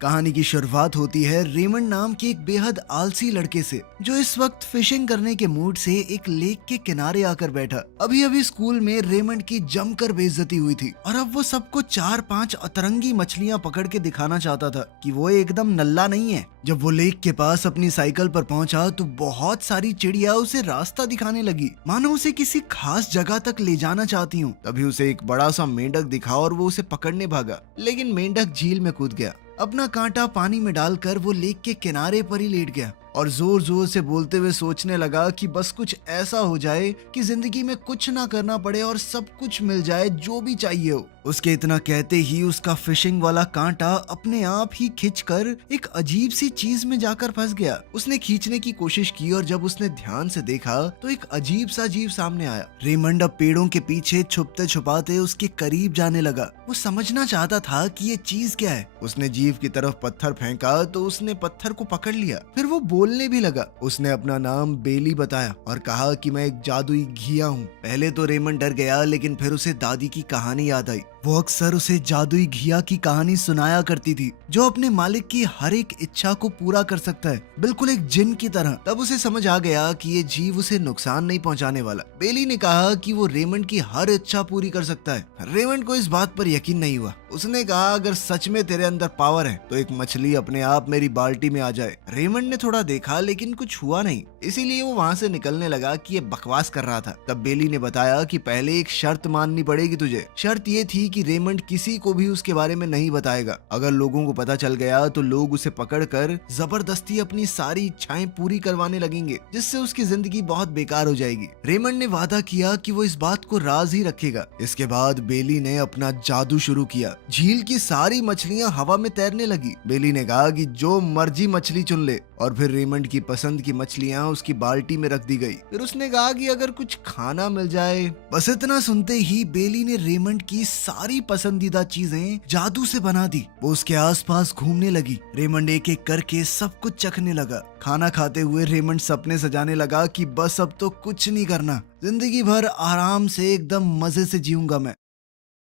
कहानी की शुरुआत होती है रेमंड नाम के एक बेहद आलसी लड़के से, जो इस वक्त फिशिंग करने के मूड से एक लेक के किनारे आकर बैठा। अभी अभी स्कूल में रेमंड की जमकर बेइज्जती हुई थी और अब वो सबको 4-5 अतरंगी मछलियां पकड़ के दिखाना चाहता था कि वो एकदम नल्ला नहीं है। जब वो लेक के पास अपनी साइकिल पर पहुंचा तो बहुत सारी चिड़िया उसे रास्ता दिखाने लगी, मानो उसे किसी खास जगह तक ले जाना चाहती हूँ। तभी उसे एक बड़ा सा मेंढक दिखा और वो उसे पकड़ने भागा, लेकिन मेंढक झील में कूद गया। अपना कांटा पानी में डालकर वो लेक के किनारे पर ही लेट गया और जोर जोर से बोलते हुए सोचने लगा कि बस कुछ ऐसा हो जाए कि जिंदगी में कुछ ना करना पड़े और सब कुछ मिल जाए जो भी चाहिए हो। उसके इतना कहते ही उसका फिशिंग वाला कांटा अपने आप ही खिंचकर एक अजीब सी चीज में जाकर फंस गया। उसने खींचने की कोशिश की और जब उसने ध्यान से देखा तो एक अजीब सा जीव सामने आया। रेमंड अब पेड़ों के पीछे छुपते छुपाते उसके करीब जाने लगा। वो समझना चाहता था कि ये चीज क्या है। उसने जीव की तरफ पत्थर फेंका तो उसने पत्थर को पकड़ लिया। फिर वो बोलने भी लगा। उसने अपना नाम बेली बताया और कहा कि मैं एक जादुई घिया हूँ। पहले तो रेमंड डर गया, लेकिन फिर उसे दादी की कहानी याद आई। वो अक्सर उसे जादुई घिया की कहानी सुनाया करती थी, जो अपने मालिक की हर एक इच्छा को पूरा कर सकता है, बिल्कुल एक जिन की तरह। तब उसे समझ आ गया कि ये जीव उसे नुकसान नहीं पहुंचाने वाला। बेली ने कहा कि वो रेमंड की हर इच्छा पूरी कर सकता है। रेमंड को इस बात पर यकीन नहीं हुआ। उसने कहा, अगर सच में तेरे अंदर पावर है तो एक मछली अपने आप मेरी बाल्टी में आ जाए। रेमंड ने थोड़ा देखा, लेकिन कुछ हुआ नहीं, इसीलिए वो वहाँ से निकलने लगा कि ये बकवास कर रहा था। तब बेली ने बताया कि पहले एक शर्त माननी पड़ेगी तुझे। शर्त ये थी कि रेमंड किसी को भी उसके बारे में नहीं बताएगा। अगर लोगों को पता चल गया तो लोग उसे पकड़कर जबरदस्ती अपनी सारी इच्छाएं पूरी करवाने लगेंगे, जिससे उसकी जिंदगी बहुत बेकार हो जाएगी। रेमंड ने वादा किया कि वो इस बात को राज ही रखेगा। इसके बाद बेली ने अपना जादू शुरू किया। झील की सारी मछलियां हवा में तैरने लगी। बेली ने कहा कि जो मर्जी मछली चुन ले, और फिर रेमंड की पसंद की मछलियां उसकी बाल्टी में रख दी गई। फिर उसने कहा कि अगर कुछ खाना मिल जाए। बस इतना सुनते ही बेली ने रेमंड की सारी पसंदीदा चीजें जादू से बना दी। वो उसके आसपास घूमने लगी। रेमंड एक एक करके सब कुछ चखने लगा। खाना खाते हुए रेमंड सपने सजाने लगा कि बस अब तो कुछ नहीं करना, जिंदगी भर आराम से एकदम मजे से जीऊंगा मैं।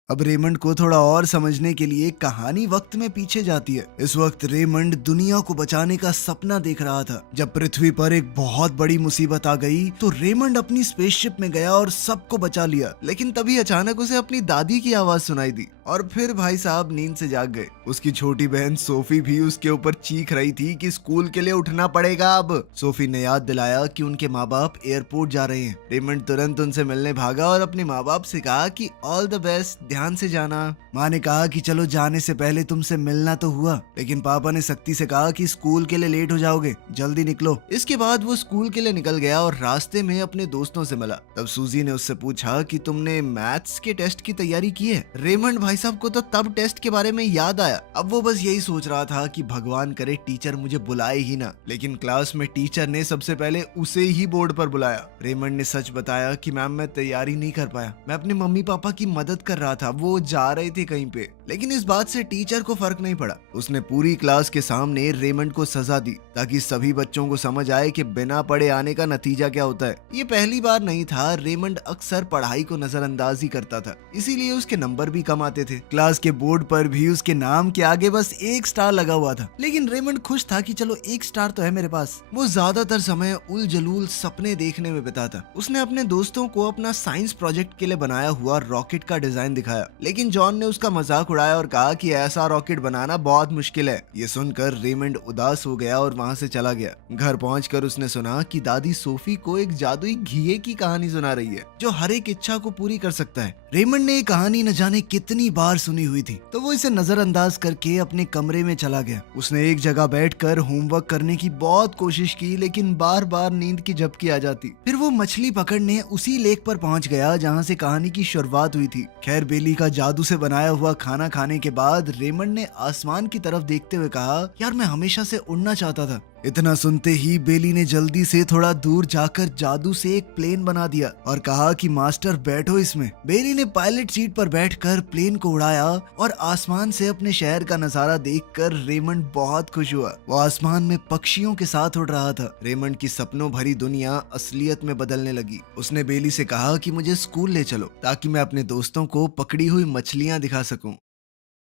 अब रेमंड को थोड़ा और समझने के लिए कहानी वक्त में पीछे जाती है। इस वक्त रेमंड दुनिया को बचाने का सपना देख रहा था। जब पृथ्वी पर एक बहुत बड़ी मुसीबत आ गई तो रेमंड अपनी स्पेसशिप में गया और सबको बचा लिया। लेकिन तभी अचानक उसे अपनी दादी की आवाज सुनाई दी और फिर भाई साहब नींद से जाग गए। उसकी छोटी बहन सोफी भी उसके ऊपर चीख रही थी कि स्कूल के लिए उठना पड़ेगा अब। सोफी ने याद दिलाया कि उनके माँ बाप एयरपोर्ट जा रहे हैं। रेमंड तुरंत उनसे मिलने भागा और अपने माँ बाप से कहा कि ऑल द बेस्ट, ध्यान से जाना। माँ ने कहा कि चलो जाने से पहले तुमसे मिलना तो हुआ, लेकिन पापा ने सख्ती से कहा कि स्कूल के लिए लेट हो जाओगे, जल्दी निकलो। इसके बाद वो स्कूल के लिए निकल गया और रास्ते में अपने दोस्तों से मिला। तब सूजी ने उससे पूछा कि तुमने मैथ्स के टेस्ट की तैयारी की है। रेमंड भाई साहब को तो तब टेस्ट के बारे में याद आया। अब वो बस यही सोच रहा था कि भगवान करे टीचर मुझे बुलाए ही ना। लेकिन क्लास में टीचर ने सबसे पहले उसे ही बोर्ड पर बुलाया। रेमंड ने सच बताया कि मैम मैं तैयारी नहीं कर पाया, मैं अपने मम्मी पापा की मदद कर रहा था, वो जा रहे थे कहीं पे। लेकिन इस बात से टीचर को फर्क नहीं पड़ा। उसने पूरी क्लास के सामने रेमंड को सजा दी ताकि सभी बच्चों को समझ आए कि बिना पढ़े आने का नतीजा क्या होता है। ये पहली बार नहीं था। रेमंड अक्सर पढ़ाई को नजरअंदाज ही करता था, इसीलिए उसके नंबर भी कम आते थे। क्लास के बोर्ड पर भी उसके नाम के आगे बस एक स्टार लगा हुआ था। लेकिन रेमंड खुश था कि चलो एक स्टार तो है मेरे पास। वो ज्यादातर समय उल जलूल सपने देखने में बिताता। उसने अपने दोस्तों को अपना साइंस प्रोजेक्ट के लिए बनाया हुआ रॉकेट का डिजाइन दिखाया, लेकिन जॉन ने उसका मजाक उड़ाया और कहा कि ऐसा रॉकेट बनाना बहुत मुश्किल है। ये सुनकर रेमंड उदास हो गया और वहाँ से चला गया। घर पहुंचकर उसने सुना कि दादी सोफी को एक जादुई घिये की कहानी सुना रही है, जो हर एक इच्छा को पूरी कर सकता है। रेमंड ने ये कहानी न जाने कितनी बार सुनी हुई थी, तो वो इसे नजरअंदाज करके अपने कमरे में चला गया। उसने एक जगह बैठकर होमवर्क करने की बहुत कोशिश की, लेकिन बार बार नींद की झपकी आ जाती। फिर वो मछली पकड़ने उसी लेक पर पहुंच गया जहां से कहानी की शुरुआत हुई थी। खैर, बेली का जादू से बनाया हुआ खाना खाने के बाद रेमंड ने आसमान की तरफ देखते हुए कहा, यार मैं हमेशा से उड़ना चाहता था। इतना सुनते ही बेली ने जल्दी से थोड़ा दूर जाकर जादू से एक प्लेन बना दिया और कहा कि मास्टर बैठो इसमें। बेली ने पायलट सीट पर बैठकर प्लेन को उड़ाया और आसमान से अपने शहर का नजारा देखकर रेमंड बहुत खुश हुआ। वो आसमान में पक्षियों के साथ उड़ रहा था। रेमंड की सपनों भरी दुनिया असलियत में बदलने लगी। उसने बेली से कहा कि मुझे स्कूल ले चलो ताकि मैं अपने दोस्तों को पकड़ी हुई मछलियां दिखा सकूं।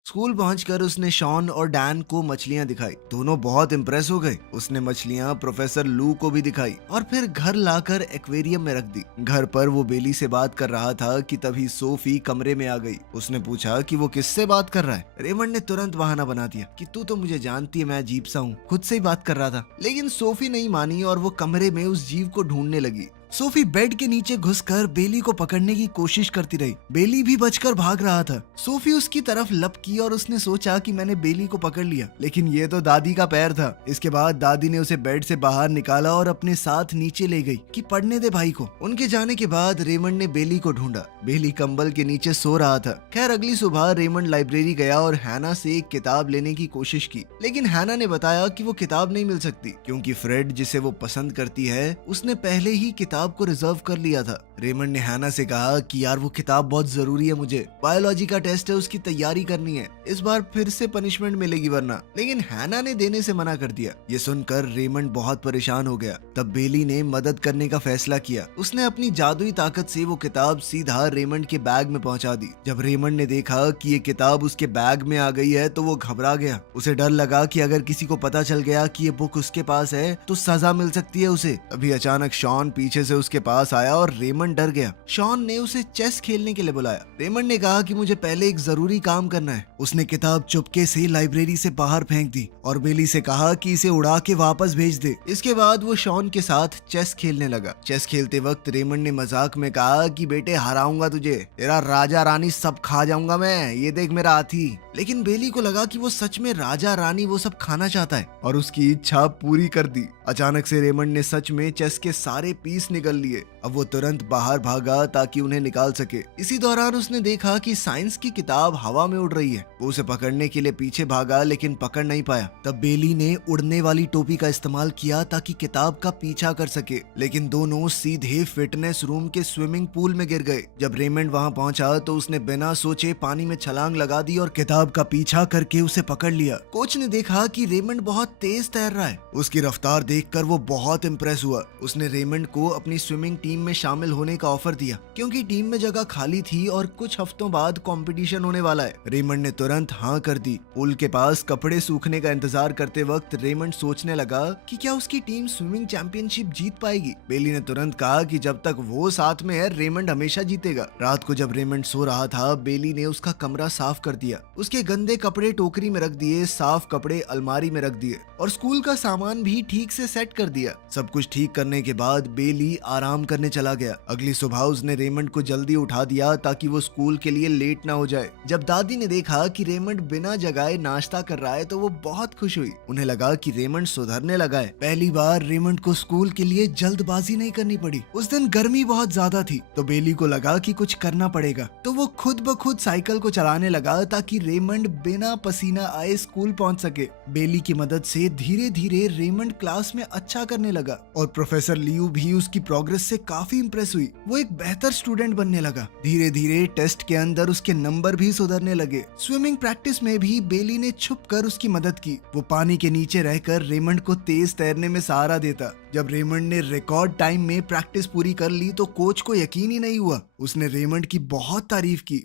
स्कूल पहुंचकर उसने शॉन और डैन को मछलियां दिखाई। दोनों बहुत इम्प्रेस हो गए। उसने मछलियां प्रोफेसर लू को भी दिखाई और फिर घर लाकर एक्वेरियम में रख दी। घर पर वो बेली से बात कर रहा था कि तभी सोफी कमरे में आ गई। उसने पूछा कि वो किससे बात कर रहा है। रेमंड ने तुरंत बहाना बना दिया कि तू तो मुझे जानती है, मैं अजीब सा हूँ, खुद से ही बात कर रहा था। लेकिन सोफी नहीं मानी और वो कमरे में उस जीव को ढूंढने लगी। सोफी बेड के नीचे घुसकर बेली को पकड़ने की कोशिश करती रही। बेली भी बचकर भाग रहा था। सोफी उसकी तरफ लपकी और उसने सोचा कि मैंने बेली को पकड़ लिया, लेकिन ये तो दादी का पैर था। इसके बाद दादी ने उसे बेड से बाहर निकाला और अपने साथ नीचे ले गई कि पढ़ने दे भाई को। उनके जाने के बाद रेमंड ने बेली को ढूंढा। बेली कंबल के नीचे सो रहा था। खैर अगली सुबह रेमंड लाइब्रेरी गया और हैना से एक किताब लेने की कोशिश की, लेकिन हैना ने बताया कि वो किताब नहीं मिल सकती क्योंकि फ्रेड जिसे वो पसंद करती है उसने पहले ही किताब को रिजर्व कर लिया था। रेमंड ने हैना से कहा कि यार वो किताब बहुत जरूरी है, मुझे बायोलॉजी का टेस्ट है, उसकी तैयारी करनी है, इस बार फिर से पनिशमेंट मिलेगी वरना। लेकिन हैना ने देने से मना कर दिया। ये सुनकर रेमंड बहुत परेशान हो गया। तब बेली ने मदद करने का फैसला किया। उसने अपनी जादुई ताकत से वो किताब सीधा रेमंड के बैग में पहुंचा दी। जब रेमंड ने देखा कि ये किताब उसके बैग में आ गई है तो वो घबरा गया। उसे डर लगा कि अगर किसी को पता चल गया कि ये बुक उसके पास है तो सजा मिल सकती है उसे। अभी अचानक शॉन पीछे से उसके पास आया और रेमंड डर गया। शॉन ने उसे चेस खेलने के लिए बुलाया। रेमंड ने कहा कि मुझे पहले एक जरूरी काम करना है। उसने किताब चुपके से लाइब्रेरी से बाहर फेंक दी और बेली से कहा कि इसे उड़ा के वापस भेज दे। इसके बाद वो शॉन के साथ चेस खेलने लगा। चेस खेलते वक्त रेमंड ने मजाक में कहा कि बेटे हराऊंगा तुझे, तेरा राजा रानी सब खा जाऊंगा मैं, ये देख मेरा हाथी। लेकिन बेली को लगा कि वो सच में राजा रानी वो सब खाना चाहता है और उसकी इच्छा पूरी कर दी। अचानक से रेमंड ने सच में चेस के सारे पीस निकल लिए। अब वो तुरंत बाहर भागा ताकि उन्हें निकाल सके। इसी दौरान उसने देखा कि साइंस की किताब हवा में उड़ रही है। वो उसे पकड़ने के लिए पीछे भागा लेकिन पकड़ नहीं पाया। तब बेली ने उड़ने वाली टोपी का इस्तेमाल किया ताकि किताब का पीछा कर सके, लेकिन दोनों सीधे फिटनेस रूम के स्विमिंग पूल में गिर गए। जब रेमंड वहां पहुंचा तो उसने बिना सोचे पानी में छलांग लगा दी और किताब का पीछा करके उसे पकड़ लिया। कोच ने देखा कि रेमंड बहुत तेज तैर रहा है। उसकी रफ्तार देखकर वो बहुत इम्प्रेस हुआ। उसने रेमंड को अपनी स्विमिंग टीम में शामिल होने का ऑफर दिया क्योंकि टीम में जगह खाली थी और कुछ हफ्तों बाद कंपटीशन होने वाला है। रेमंड ने तुरंत हाँ कर दी। पूल के पास कपड़े सूखने का इंतजार करते वक्त रेमंड सोचने लगा कि क्या उसकी टीम स्विमिंग चैंपियनशिप जीत पाएगी। बेली ने तुरंत कहा कि जब तक वो साथ में है रेमंड हमेशा जीतेगा। रात को जब रेमंड सो रहा था बेली ने उसका कमरा साफ कर दिया। उसके गंदे कपड़े टोकरी में रख दिए, साफ कपड़े अलमारी में रख दिए और स्कूल का सामान भी ठीक से सेट कर दिया। सब कुछ ठीक करने के बाद बेली आराम करने चला गया। अगली सुबह उसने रेमंड को जल्दी उठा दिया ताकि वो स्कूल के लिए लेट ना हो जाए। जब दादी ने देखा कि रेमंड बिना जगाए नाश्ता कर रहा है तो वो बहुत खुश हुई। उन्हें लगा कि रेमंड सुधरने लगा है। पहली बार रेमंड को स्कूल के लिए जल्दबाजी नहीं करनी पड़ी। उस दिन गर्मी बहुत ज्यादा थी तो बेली को लगा कि कुछ करना पड़ेगा, तो वो खुद ब खुद साइकिल को चलाने लगा ताकि रेमंड बिना पसीना आए स्कूल पहुंच सके। बेली की मदद से धीरे धीरे रेमंड क्लास में अच्छा करने लगा और प्रोफेसर लियू भी उसकी प्रोग्रेस से काफी इंप्रेस हुई। वो एक बेहतर स्टूडेंट बनने लगा। धीरे धीरे टेस्ट के अंदर उसके नंबर भी सुधरने लगे। स्विमिंग प्रैक्टिस में भी बेली ने छुपकर उसकी मदद की। वो पानी के नीचे रहकर रेमंड को तेज तैरने में सहारा देता। जब रेमंड ने रिकॉर्ड टाइम में प्रैक्टिस पूरी कर ली तो कोच को यकीन ही नहीं हुआ। उसने रेमंड की बहुत तारीफ की।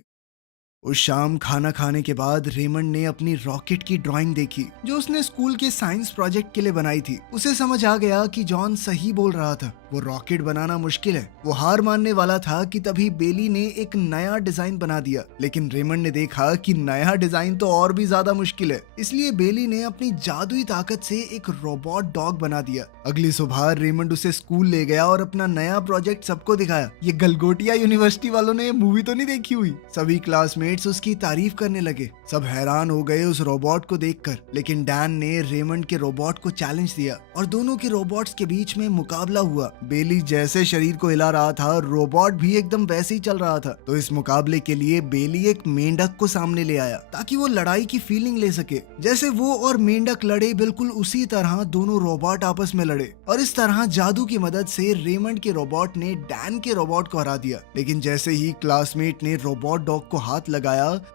उस शाम खाना खाने के बाद रेमंड ने अपनी रॉकेट की ड्राइंग देखी जो उसने स्कूल के साइंस प्रोजेक्ट के लिए बनाई थी। उसे समझ आ गया कि जॉन सही बोल रहा था, वो रॉकेट बनाना मुश्किल है। वो हार मानने वाला था कि तभी बेली ने एक नया डिजाइन बना दिया, लेकिन रेमंड ने देखा कि नया डिजाइन तो और भी ज्यादा मुश्किल है। इसलिए बेली ने अपनी जादुई ताकत से एक रोबोट डॉग बना दिया। अगली सुबह रेमंड उसे स्कूल ले गया और अपना नया प्रोजेक्ट सबको दिखाया। ये गलगोटिया यूनिवर्सिटी वालों ने मूवी तो नहीं देखी हुई। सभी क्लासमेट उसकी तारीफ करने लगे। सब हैरान हो गए उस रोबोट को देखकर, लेकिन डैन ने रेमंड के रोबोट को चैलेंज दिया और दोनों के रोबोट्स के बीच में मुकाबला हुआ। बेली जैसे शरीर को हिला रहा था रोबोट भी एकदम वैसे ही चल रहा था। तो इस मुकाबले के लिए बेली एक मेंढक को सामने ले आया ताकि वो लड़ाई की फीलिंग ले सके। जैसे वो और मेंढक लड़े बिल्कुल उसी तरह दोनों रोबोट आपस में लड़े और इस तरह जादू की मदद से रेमंड के रोबोट ने डैन के रोबोट को हरा दिया। लेकिन जैसे ही क्लासमेट ने रोबोट डॉग को हाथ लगाया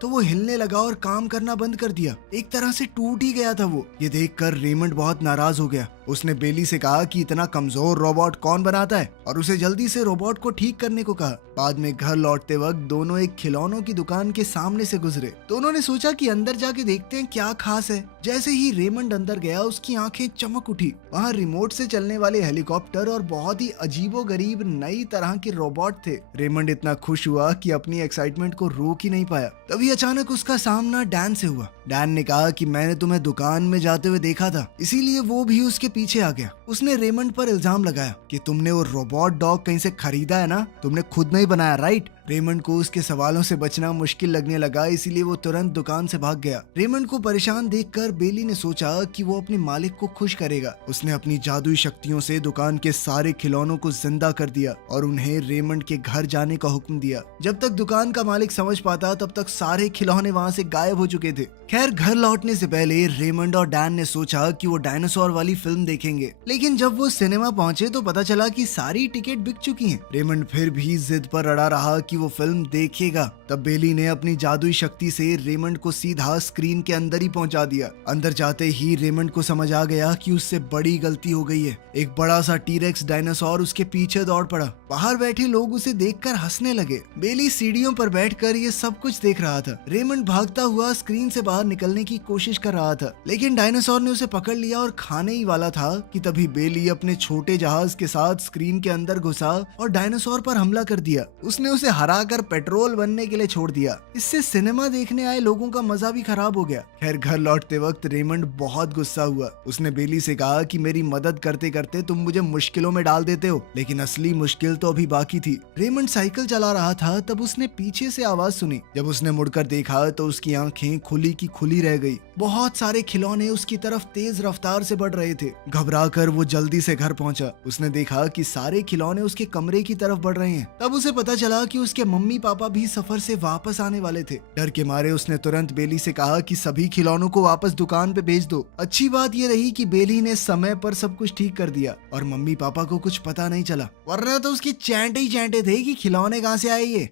तो वो हिलने लगा और काम करना बंद कर दिया। एक तरह से टूट ही गया था वो। ये देखकर रेमंड बहुत नाराज हो गया। उसने बेली से कहा कि इतना कमजोर रोबोट कौन बनाता है और उसे जल्दी से रोबोट को ठीक करने को कहा। बाद में घर लौटते वक्त दोनों एक खिलौनों की दुकान के सामने से गुजरे। दोनों ने सोचा कि अंदर जाके देखते हैं क्या खास है। जैसे ही रेमंड अंदर गया उसकी आंखें चमक उठी। वहाँ रिमोट से चलने वाले हेलीकॉप्टर और बहुत ही अजीबोगरीब नई तरह के रोबोट थे। रेमंड इतना खुश हुआ कि अपनी एक्साइटमेंट को रोक ही नहीं पाया। तभी अचानक उसका सामना डैन से हुआ। डैन ने कहा कि मैंने तुम्हें दुकान में जाते हुए देखा था, इसीलिए वो भी उसके पीछे आ गया। उसने रेमंड पर इल्जाम लगाया कि तुमने वो रोबोट डॉग कहीं से खरीदा है ना, तुमने खुद नहीं बनाया, राइट? रेमंड को उसके सवालों से बचना मुश्किल लगने लगा, इसीलिए वो तुरंत दुकान से भाग गया। रेमंड को परेशान देखकर बेली ने सोचा कि वो अपने मालिक को खुश करेगा। उसने अपनी जादुई शक्तियों से दुकान के सारे खिलौनों को जिंदा कर दिया और उन्हें रेमंड के घर जाने का हुक्म दिया। जब तक दुकान का मालिक समझ पाता तब तक सारे खिलौने वहाँ से गायब हो चुके थे। खैर, घर लौटने से पहले रेमंड और डैन ने सोचा कि वो डायनासोर वाली फिल्म देखेंगे, लेकिन जब वो सिनेमा पहुंचे तो पता चला कि सारी टिकट बिक चुकी हैं। रेमंड फिर भी जिद पर अड़ा रहा कि वो फिल्म देखेगा। तब बेली ने अपनी जादुई शक्ति से रेमंड को सीधा स्क्रीन के अंदर ही पहुंचा दिया। अंदर जाते ही रेमंड को समझ आ गया कि उससे बड़ी गलती हो गई है। एक बड़ा सा टीरेक्स डायनासोर उसके पीछे दौड़ पड़ा। बाहर बैठे लोग उसे देखकर हंसने लगे। बेली सीढ़ियों पर बैठकर ये सब कुछ देख रहा था। रेमंड भागता हुआ स्क्रीन से बाहर निकलने की कोशिश कर रहा था, लेकिन डायनासोर ने उसे पकड़ लिया और खाने ही वाला था कि तभी बेली अपने छोटे जहाज के साथ स्क्रीन के अंदर घुसा और डायनासोर पर हमला कर दिया। उसने उसे हराकर पेट्रोल बनने के लिए छोड़ दिया। इससे सिनेमा देखने आए लोगों का मजा भी खराब हो गया। खैर, घर लौटते वक्त रेमंड बहुत गुस्सा हुआ। उसने बेली से कहा कि मेरी मदद करते करते तुम मुझे मुश्किलों में डाल देते हो, लेकिन असली मुश्किल तो अभी बाकी थी। रेमंड साइकिल चला रहा था, तब उसने पीछे से आवाज सुनी। जब उसने मुड़कर देखा तो उसकी आंखें खुली की खुली रह गई। बहुत सारे खिलौने उसकी तरफ तेज रफ्तार से बढ़ रहे थे। घबराकर वो जल्दी से घर पहुंचा। उसने देखा कि सारे खिलौने उसके कमरे की तरफ बढ़ रहे हैं। तब उसे पता चला कि उसके मम्मी पापा भी सफर से वापस आने वाले थे। डर के मारे उसने तुरंत बेली से कहा कि सभी खिलौनों को वापस दुकान पे भेज दो। अच्छी बात ये रही कि बेली ने समय पर सब कुछ ठीक कर दिया और मम्मी पापा को कुछ पता नहीं चला, वरना तो उसकी चैंटे ही चैंटे थे कि खिलौने कहाँ से आए ये।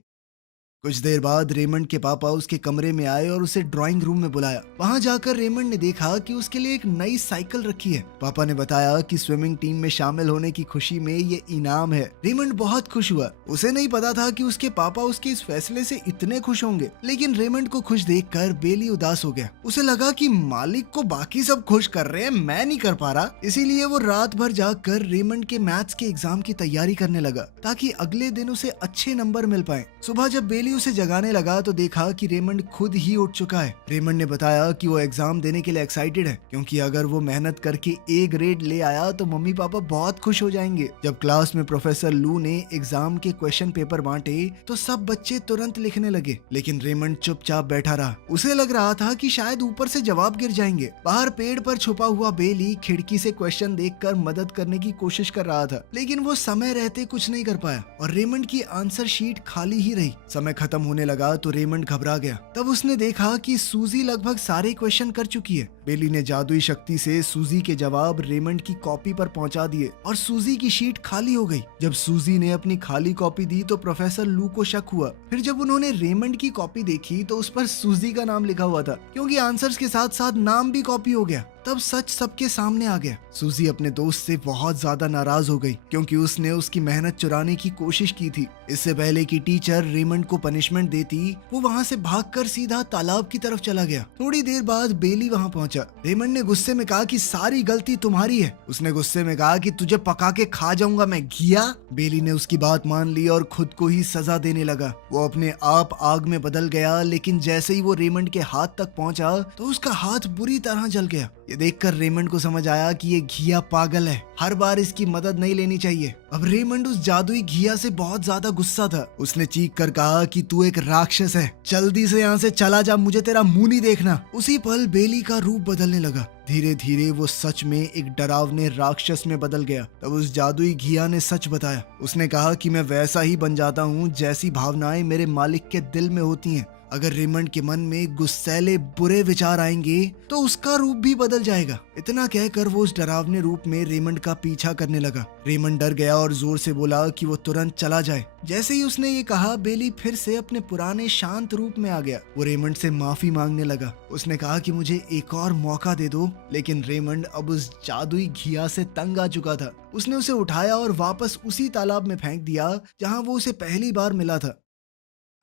कुछ देर बाद रेमंड के पापा उसके कमरे में आए और उसे ड्राइंग रूम में बुलाया। वहां जाकर रेमंड ने देखा कि उसके लिए एक नई साइकिल रखी है। पापा ने बताया कि स्विमिंग टीम में शामिल होने की खुशी में ये इनाम है। रेमंड बहुत खुश हुआ। उसे नहीं पता था कि उसके पापा उसके इस फैसले से इतने खुश होंगे, लेकिन रेमंड को खुश देखकर बेली उदास हो गया। उसे लगा कि मालिक को बाकी सब खुश कर रहे हैं, मैं नहीं कर पा रहा। इसीलिए वो रात भर जाकर रेमंड के मैथ्स के एग्जाम की तैयारी करने लगा ताकि अगले दिन उसे अच्छे नंबर मिल पाए। सुबह जब बेली उसे जगाने लगा तो देखा कि रेमंड खुद ही उठ चुका है। रेमंड ने बताया कि वो एग्जाम देने के लिए एक्साइटेड है, क्योंकि अगर वो मेहनत करके ए ग्रेड ले आया तो मम्मी पापा बहुत खुश हो जाएंगे। जब क्लास में प्रोफेसर लू ने एग्जाम के क्वेश्चन पेपर बांटे तो सब बच्चे तुरंत लिखने लगे, लेकिन रेमंड चुपचाप बैठा रहा। उसे लग रहा था कि शायद ऊपर से जवाब गिर जाएंगे। बाहर पेड़ पर छुपा हुआ बेली खिड़की से क्वेश्चन देखकर मदद करने की कोशिश कर रहा था, लेकिन वो समय रहते कुछ नहीं कर पाया और रेमंड की आंसर शीट खाली ही रही। समय खत्म होने लगा तो रेमंड घबरा गया। तब उसने देखा कि सूजी लगभग सारे क्वेश्चन कर चुकी है। बेली ने जादुई शक्ति से सूजी के जवाब रेमंड की कॉपी पर पहुंचा दिए और सूजी की शीट खाली हो गई। जब सूजी ने अपनी खाली कॉपी दी तो प्रोफेसर लू को शक हुआ। फिर जब उन्होंने रेमंड की कॉपी देखी तो उस पर सूजी का नाम लिखा हुआ था, क्योंकि आंसर्स के साथ साथ नाम भी कॉपी हो गया। तब सच सबके सामने आ गया। सूजी अपने दोस्त से बहुत ज्यादा नाराज हो गई, क्योंकि उसने उसकी मेहनत चुराने की कोशिश की थी। इससे पहले कि टीचर रेमंड को पनिशमेंट देती, वो वहाँ से भागकर सीधा तालाब की तरफ चला गया। थोड़ी देर बाद बेली वहाँ पहुंचा। रेमंड ने गुस्से में कहा कि सारी गलती तुम्हारी है। उसने गुस्से में कहा कि तुझे पका के खा जाऊंगा मैं, घिया। बेली ने उसकी बात मान ली और खुद को ही सजा देने लगा। वो अपने आप आग में बदल गया, लेकिन जैसे ही वो रेमंड के हाथ तक पहुंचा तो उसका हाथ बुरी तरह जल गया। ये देखकर रेमंड को समझ आया कि ये घिया पागल है, हर बार इसकी मदद नहीं लेनी चाहिए। अब रेमंड उस जादुई घिया से बहुत ज्यादा गुस्सा था। उसने चीख कर कहा कि तू एक राक्षस है, जल्दी से यहाँ से चला जा, मुझे तेरा मुंह नहीं देखना। उसी पल बेली का रूप बदलने लगा। धीरे धीरे वो सच में एक डरावने राक्षस में बदल गया। तब उस जादुई घिया ने सच बताया। उसने कहा कि मैं वैसा ही बन जाता हूँ जैसी भावनाएं मेरे मालिक के दिल में होती हैं। अगर रेमंड के मन में गुस्सैले बुरे विचार आएंगे तो उसका रूप भी बदल जाएगा। इतना कहकर वो उस डरावने रूप में रेमंड का पीछा करने लगा। रेमंड डर गया और जोर से बोला कि वो तुरंत चला जाए। जैसे ही उसने ये कहा, बेली फिर से अपने पुराने शांत रूप में आ गया। वो रेमंड से माफी मांगने लगा। उसने कहा कि मुझे एक और मौका दे दो, लेकिन रेमंड अब उस जादुई घिया से तंग आ चुका था। उसने उसे उठाया और वापस उसी तालाब में फेंक दिया जहां वो उसे पहली बार मिला था।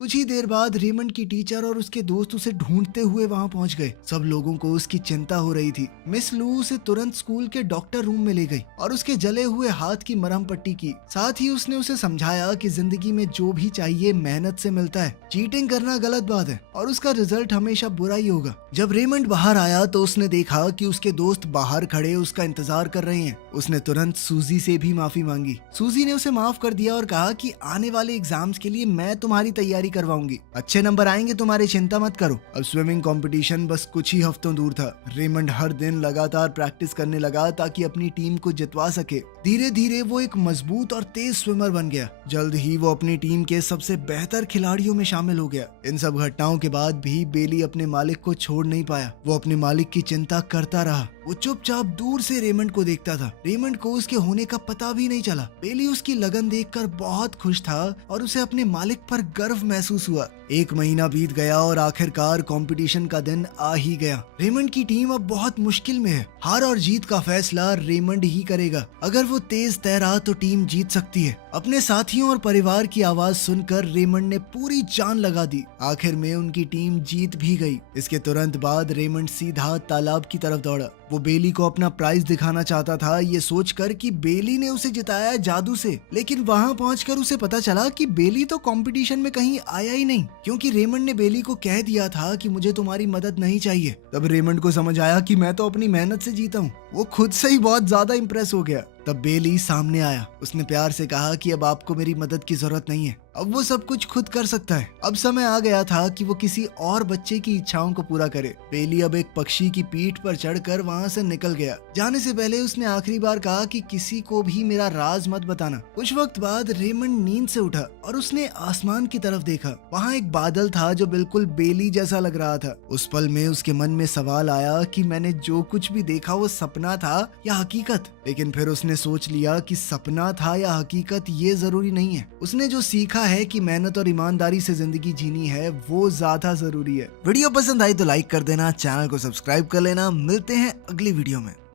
कुछ ही देर बाद रेमंड की टीचर और उसके दोस्त उसे ढूंढते हुए वहां पहुंच गए। सब लोगों को उसकी चिंता हो रही थी। मिस लू उसे तुरंत स्कूल के डॉक्टर रूम में ले गई और उसके जले हुए हाथ की मरहम पट्टी की। साथ ही उसने उसे समझाया कि जिंदगी में जो भी चाहिए मेहनत से मिलता है। चीटिंग करना गलत बात है और उसका रिजल्ट हमेशा बुरा ही होगा। जब रेमंड बाहर आया तो उसने देखा कि उसके दोस्त बाहर खड़े उसका इंतजार कर रहे हैं। उसने तुरंत सूजी से भी माफी मांगी। सूजी ने उसे माफ कर दिया और कहा कि आने वाले एग्जाम्स के लिए मैं तुम्हारी तैयारी करवाऊंगी। अच्छे नंबर आएंगे तुम्हारी, चिंता मत करो। अब स्विमिंग कंपटीशन बस कुछ ही हफ्तों दूर था। रेमंड हर दिन लगातार प्रैक्टिस करने लगा ताकि अपनी टीम को जितवा सके। धीरे धीरे वो एक मजबूत और तेज स्विमर बन गया। जल्द ही वो अपनी टीम के सबसे बेहतर खिलाड़ियों में शामिल हो गया। इन सब घटनाओं के बाद भी बेली अपने मालिक को छोड़ नहीं पाया। वो अपने मालिक की चिंता करता रहा। वो चुपचाप दूर से रेमंड को देखता था। रेमंड को उसके होने का पता भी नहीं चला। बेली उसकी लगन देखकर बहुत खुश था और उसे अपने मालिक पर गर्व महसूस हुआ। एक महीना बीत गया और आखिरकार कंपटीशन का दिन आ ही गया। रेमंड की टीम अब बहुत मुश्किल में है। हार और जीत का फैसला रेमंड ही करेगा। अगर वो तेज तैरा तो टीम जीत सकती है। अपने साथियों और परिवार की आवाज सुनकर रेमंड ने पूरी जान लगा दी। आखिर में उनकी टीम जीत भी गई। इसके तुरंत बाद रेमंड सीधा तालाब की तरफ दौड़ा। वो बेली को अपना प्राइज दिखाना चाहता था, ये सोचकर कि बेली ने उसे जिताया जादू से। लेकिन वहां पहुंचकर उसे पता चला कि बेली तो कंपटीशन में कहीं आया ही नहीं, क्योंकि रेमंड ने बेली को कह दिया था कि मुझे तुम्हारी मदद नहीं चाहिए। तब रेमंड को समझ आया कि मैं तो अपनी मेहनत से जीता हूँ। वो खुद से ही बहुत ज्यादा इंप्रेस हो गया। तब बेली सामने आया। उसने प्यार से कहा कि अब आपको मेरी मदद की जरूरत नहीं है। अब वो सब कुछ खुद कर सकता है। अब समय आ गया था कि वो किसी और बच्चे की इच्छाओं को पूरा करे। बेली अब एक पक्षी की पीठ पर चढ़कर वहां से निकल गया। जाने से पहले उसने आखिरी बार कहा कि किसी को भी मेरा राज मत बताना। कुछ वक्त बाद रेमंड नींद से उठा और उसने आसमान की तरफ देखा। वहाँ एक बादल था जो बिल्कुल बेली जैसा लग रहा था। उस पल में उसके मन में सवाल आया कि मैंने जो कुछ भी देखा वो सपना था या हकीकत। लेकिन फिर उसने सोच लिया कि सपना था या हकीकत ये जरूरी नहीं है। उसने जो सीखा है कि मेहनत और ईमानदारी से जिंदगी जीनी है वो ज्यादा जरूरी है। वीडियो पसंद आई तो लाइक कर देना, चैनल को सब्सक्राइब कर लेना। मिलते हैं अगली वीडियो में।